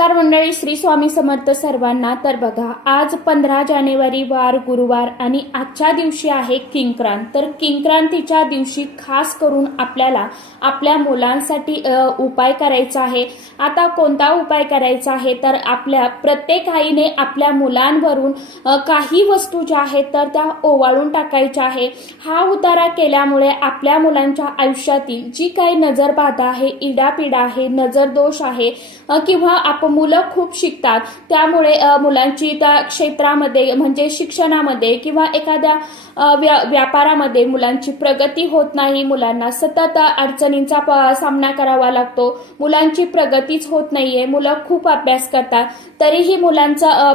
नमस्कार मंडळी, श्री स्वामी समर्थ सर्वांना। तर बघा, आज 15 जानेवारी वार गुरुवार आणि आजच्या दिवशी आहे किंक्रांत। तर किंक्रांतीच्या दिवशी खास करून आपल्याला आपल्या मुलांसाठी उपाय करायचा आहे। आता कोणता उपाय करायचा आहे तर आपल्या प्रत्येक आईने आपल्या मुलांवरून काही वस्तू ज्या आहेत तर त्या ओवाळून टाकायच्या आहे। हा उतारा केल्यामुळे आपल्या मुलांच्या आयुष्यातील जी काही नजरबाधा आहे, इडापिडा आहे, नजर दोष आहे किंवा मुलं खूप शिकतात त्यामुळे मुलांची त्या क्षेत्रामध्ये म्हणजे शिक्षणामध्ये किंवा एखाद्या व्यापारामध्ये मुलांची प्रगती होत नाही, मुलांना सतत अडचणींचा सामना करावा लागतो, मुलांची प्रगतीच होत नाहीये, मुलं खूप अभ्यास करतात तरीही मुलांचा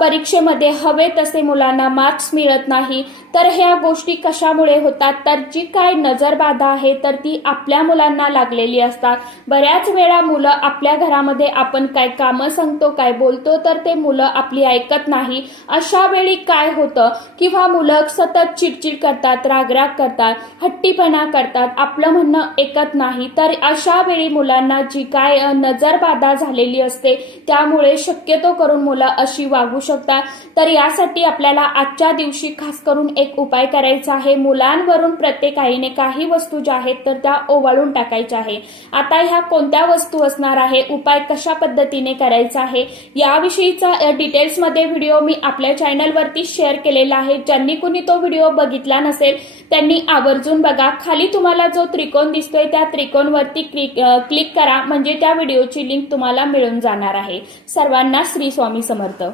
परीक्षेमध्ये हवे तसे मुलांना मार्क्स मिळत नाही। तर ह्या गोष्टी कशामुळे होतात तर जी काय नजरबाधा आहे तर ती आपल्या मुलांना लागलेली असतात। बऱ्याच वेळा मुलं आपल्या घरामध्ये आपण काय कामं सांगतो, काय बोलतो तर ते मुलं आपली ऐकत नाही। अशा वेळी काय होतं किंवा मुलं सतत चिडचिड करतात, रागराग करतात, हट्टीपणा करतात, आपलं म्हणणं ऐकत नाही। तर अशा वेळी मुलांना जी काय नजरबाधा झालेली असते त्यामुळे शक्यतो करून मुलं अशी वागू शकतात। तर यासाठी आपल्याला आजच्या दिवशी खास करून एक उपाय करायचा आहे। मुलांवरून प्रत्येक आईने काही वस्तू ज्या आहेत तर त्या ओवाळून टाकायच्या आहे। आता ह्या कोणत्या वस्तू असणार आहे, उपाय कशा पद्धतीने करायचा आहे याविषयीचा डिटेल्स मध्ये व्हिडिओ मी आपल्या चॅनलवरती शेअर केलेला आहे। ज्यांनी कुणी तो व्हिडिओ बघितला नसेल त्यांनी आवर्जून बघा। खाली तुम्हाला जो त्रिकोण दिसतोय त्या त्रिकोणवरती क्लिक करा, म्हणजे त्या व्हिडिओची लिंक तुम्हाला मिळून जाणार आहे। सर्वांना श्री स्वामी समर्थ।